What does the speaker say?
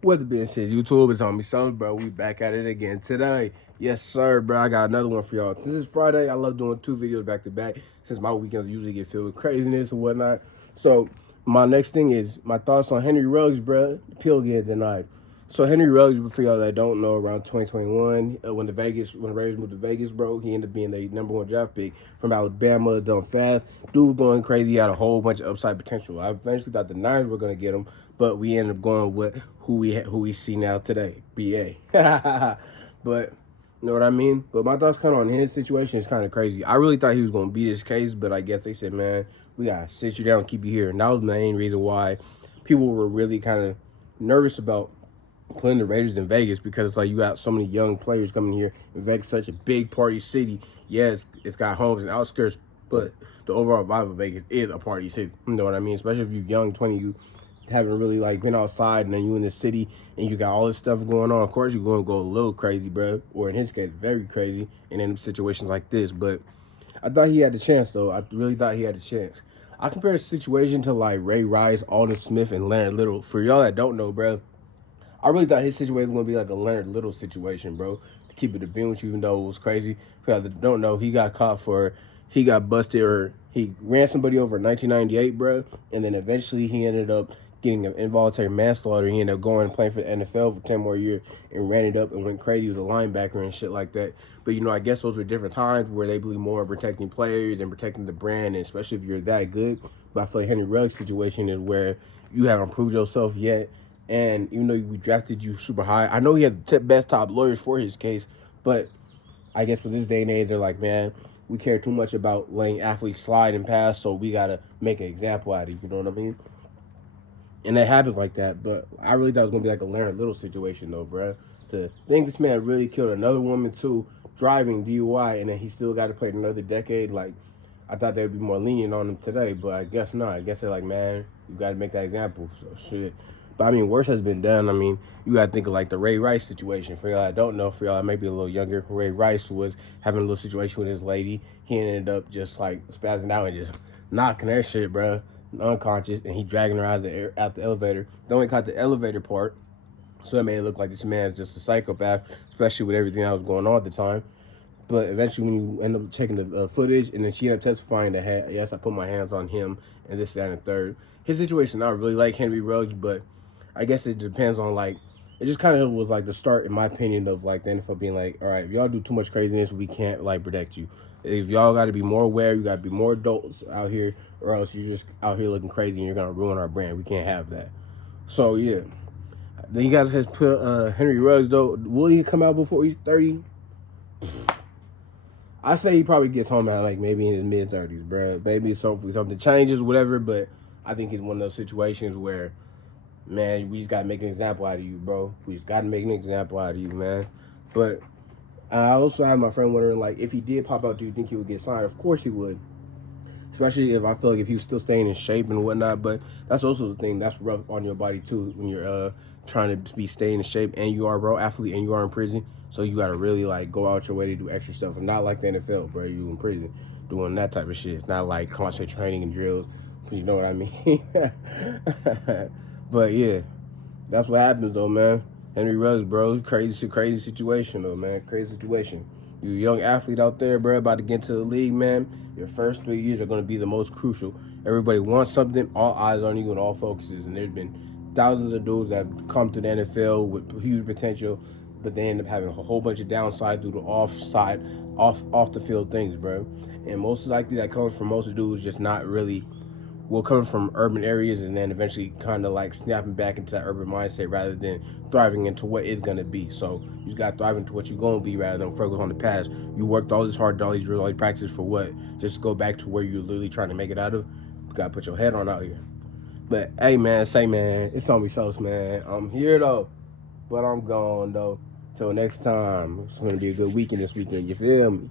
With the being said, YouTube is on me, so bro. We back at it again today. Yes, sir, bro. I got another one for y'all. Since it's Friday, I love doing two videos back to back. Since my weekends usually get filled with craziness and whatnot. So my next thing is my thoughts on Henry Ruggs, bro. Appeal getting denied. So Henry Ruggs, for y'all that don't know, around 2021, when the Raiders moved to Vegas, bro, he ended up being the number one draft pick from Alabama. Done fast, dude, going crazy. He had a whole bunch of upside potential. I eventually thought the Niners were gonna get him, but we ended up going with who we see now today, BA. But you know what I mean? But my thoughts kind of on his situation is kind of crazy. I really thought he was going to beat his case, but I guess they said, man, we got to sit you down and keep you here. And that was the main reason why people were really kind of nervous about putting the Raiders in Vegas, because it's like you got so many young players coming here. And Vegas is such a big party city. Yes, it's got homes and outskirts, but the overall vibe of Vegas is a party city. You know what I mean? Especially if you're young, 20, you haven't really like been outside, and then you in the city and you got all this stuff going on. Of course, you're going to go a little crazy, bro, or in his case, very crazy, and in situations like this. But I thought he had the chance, though. I really thought he had a chance. I compare the situation to like Ray Rice, Alden Smith, and Leonard Little. For y'all that don't know, bro, I really thought his situation was gonna be like a Leonard Little situation, bro. To keep it a bean with you, even though it was crazy. For y'all that don't know, he got busted, or he ran somebody over in 1998, bro. And then eventually he ended up getting an involuntary manslaughter. He ended up going and playing for the NFL for 10 more years and ran it up and went crazy. He was a linebacker and shit like that. But I guess those were different times where they believe more in protecting players and protecting the brand, and especially if you're that good. But I feel like Henry Ruggs' situation is where you haven't proved yourself yet, and even though we drafted you super high, I know he had the best top lawyers for his case, but I guess with this day and age, they're like, man, we care too much about letting athletes slide and pass, so we gotta make an example out of you. You know what I mean? And that happens like that. But I really thought it was gonna be like a Leonard Little situation, though, bruh. To think this man really killed another woman too, driving DUI, and then he still got to play another decade. Like, I thought they'd be more lenient on him today, but I guess not. I guess they're like, man, you got to make that example. So shit. But I mean, worse has been done. I mean, you got to think of like the Ray Rice situation. For y'all I don't know, for y'all that may be a little younger, Ray Rice was having a little situation with his lady. He ended up just like spazzing out and just knocking her shit, bro, unconscious, and he dragging her out the elevator. They only caught the elevator part, so that made it look like this man is just a psychopath, especially with everything that was going on at the time. But eventually, when you end up checking the footage, and then she ended up testifying that, hey, yes, I put my hands on him, and this, that, and the third. His situation, I really like Henry Ruggs, but I guess it depends on, like, it just kind of was like the start, in my opinion, of like the NFL being like, all right, if y'all do too much craziness, we can't like protect you. If y'all got to be more aware, you got to be more adults out here, or else you're just out here looking crazy and you're gonna ruin our brand. We can't have that. So yeah, then you got his put Henry Ruggs though. Will he come out before he's 30? I say he probably gets home at like maybe in his mid 30s, bro. Maybe something changes, whatever. But I think it's one of those situations where, man, we just gotta make an example out of you, bro. We just gotta make an example out of you, man. But I also had my friend wondering, like, if he did pop out, do you think he would get signed? Of course he would, especially if I feel like if he was still staying in shape and whatnot. But that's also the thing that's rough on your body too when you're trying to be staying in shape and you are a pro athlete and you are in prison. So you gotta really like go out your way to do extra stuff, and not like the NFL, bro. You in prison doing that type of shit. It's not like constant training and drills. You know what I mean? But yeah, that's what happens though, man. Henry Ruggs, bro, crazy situation though, man. Crazy situation. You a young athlete out there, bro, about to get into the league, man. Your first 3 years are going to be the most crucial. Everybody wants something, all eyes on you and all focuses. And there's been thousands of dudes that have come to the NFL with huge potential, but they end up having a whole bunch of downside due to off the field things, bro. And most likely that comes from most of the dudes just not really will come from urban areas, and then eventually kind of like snapping back into that urban mindset rather than thriving into what is going to be. So you just got to thrive into what you're going to be rather than focus on the past. You worked all this hard, all these real life practice for what? Just to go back to where you're literally trying to make it out of? You got to put your head on out here. But hey, man, it's on me sauce, man. I'm here though, but I'm gone though. Till next time, it's going to be a good weekend this weekend. You feel me?